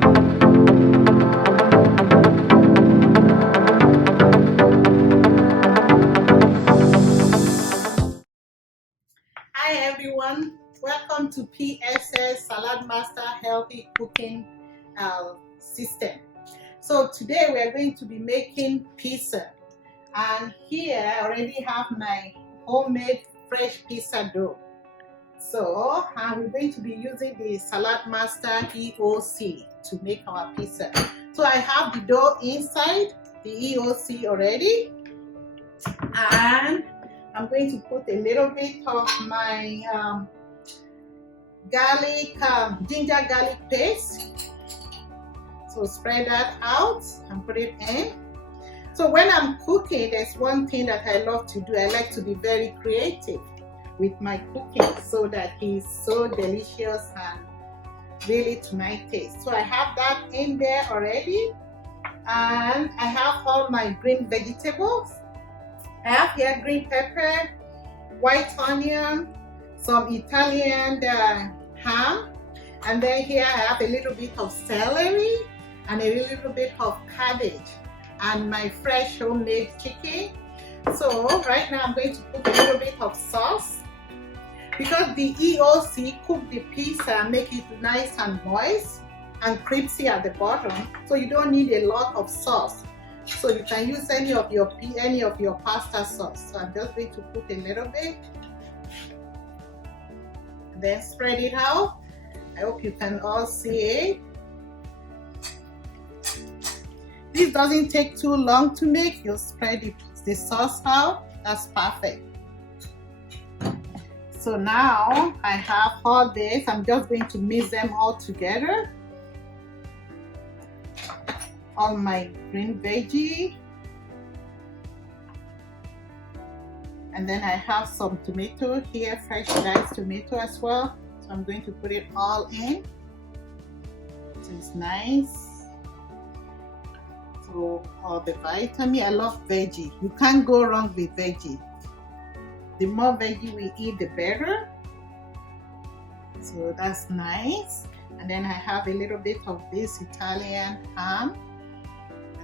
Hi everyone, welcome to PSS Saladmaster Healthy Cooking System. So today we are going to be making pizza, and here I already have my homemade fresh pizza dough. So we're going to be using the Saladmaster EOC to make our pizza. So I have the dough inside the EOC already, and I'm going to put a little bit of my ginger garlic paste. So spread that out and put it in. So when I'm cooking, there's one thing that I love to do. I like to be very creative with my cooking so that it's so delicious and really to my taste. So I have that in there already, and I have all my green vegetables. I have here green pepper, white onion, some Italian ham, and then here I have a little bit of celery and a little bit of cabbage and my fresh homemade chicken. So right now I'm going to put a little bit of sauce, because the EOC cook the pizza and make it nice and moist and crispy at the bottom, so you don't need a lot of sauce. So you can use any of your pasta sauce. So I'm just going to put a little bit, then spread it out. I hope you can all see it. This doesn't take too long to make. You spread the sauce out. That's perfect. So now I have all this. I'm just going to mix them all together. All my green veggie, and then I have some tomato here, fresh diced tomato as well. So I'm going to put it all in. So it's nice. So all the vitamin. I love veggie. You can't go wrong with veggie. The more veggie we eat, the better. So that's nice. And then I have a little bit of this Italian ham.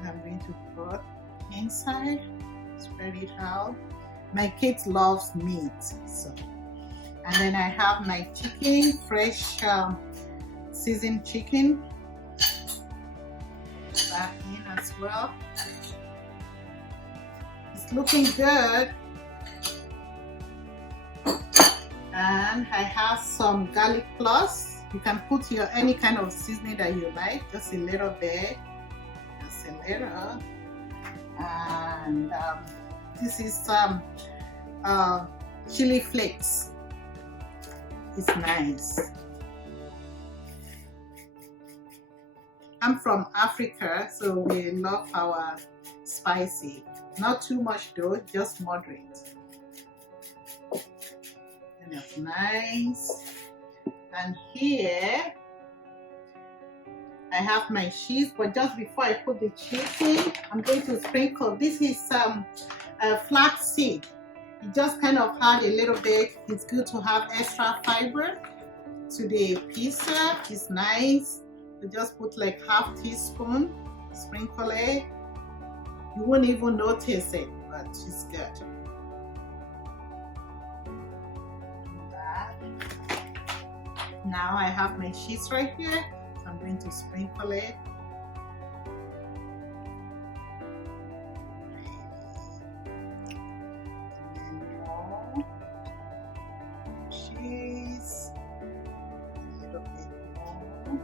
I'm going to put inside, spread it out. My kids loves meat, so. And then I have my chicken, fresh seasoned chicken, that in as well. It's looking good. And I have some garlic plus. You can put your any kind of seasoning that you like, just a little bit. Little. And this is some chili flakes. It's nice. I'm from Africa, so we love our spicy. Not too much though, just moderate. And it's nice. And here I have my cheese, but just before I put the cheese in, I'm going to sprinkle. This is some flaxseed. You just kind of add a little bit. It's good to have extra fiber to the pizza. It's nice. You just put like half teaspoon, sprinkle it. You won't even notice it, but it's good. Now I have my cheese right here. I'm going to sprinkle it. And more cheese. A little bit more.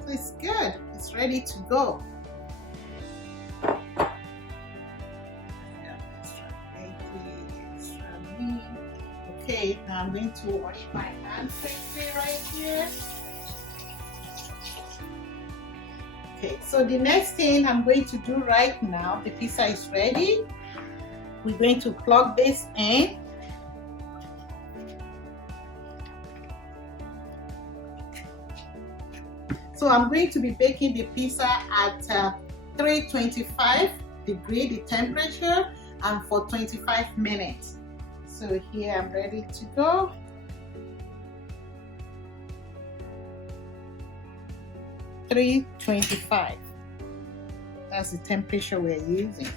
So it's good. It's ready to go. Extra eggy, extra meat. Okay, now I'm going to wash my hands quickly right here. Okay, so the next thing I'm going to do right now, the pizza is ready. We're going to plug this in. So I'm going to be baking the pizza at 325 degree, the temperature, and for 25 minutes. So here I'm ready to go. 325. That's the temperature we're using.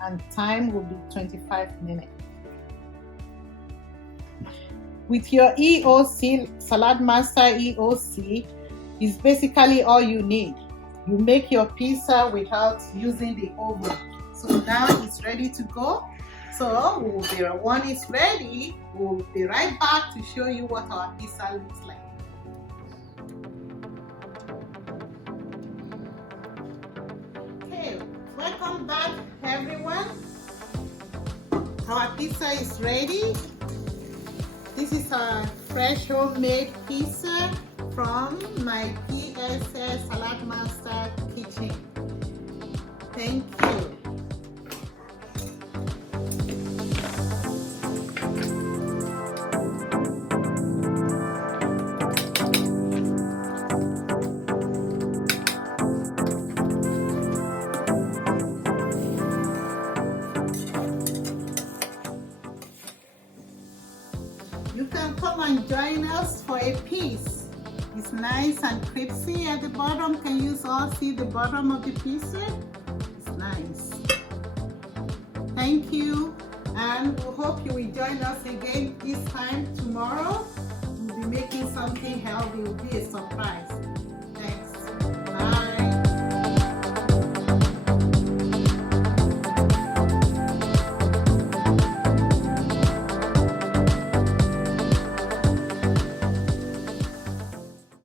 And time will be 25 minutes. With your EOC, Saladmaster EOC is basically all you need. You make your pizza without using the oven. So now it's ready to go. So when it's ready, we'll be right back to show you what our pizza looks like. Okay, welcome back everyone. Our pizza is ready. This is a fresh homemade pizza from my PSS Saladmaster kitchen. Thank you. You can come and join us for a piece. It's nice and crispy at the bottom. Can you all see the bottom of the pizza? It's nice. Thank you, and we hope you will join us again this time tomorrow. We'll be making something healthy. It will be a surprise.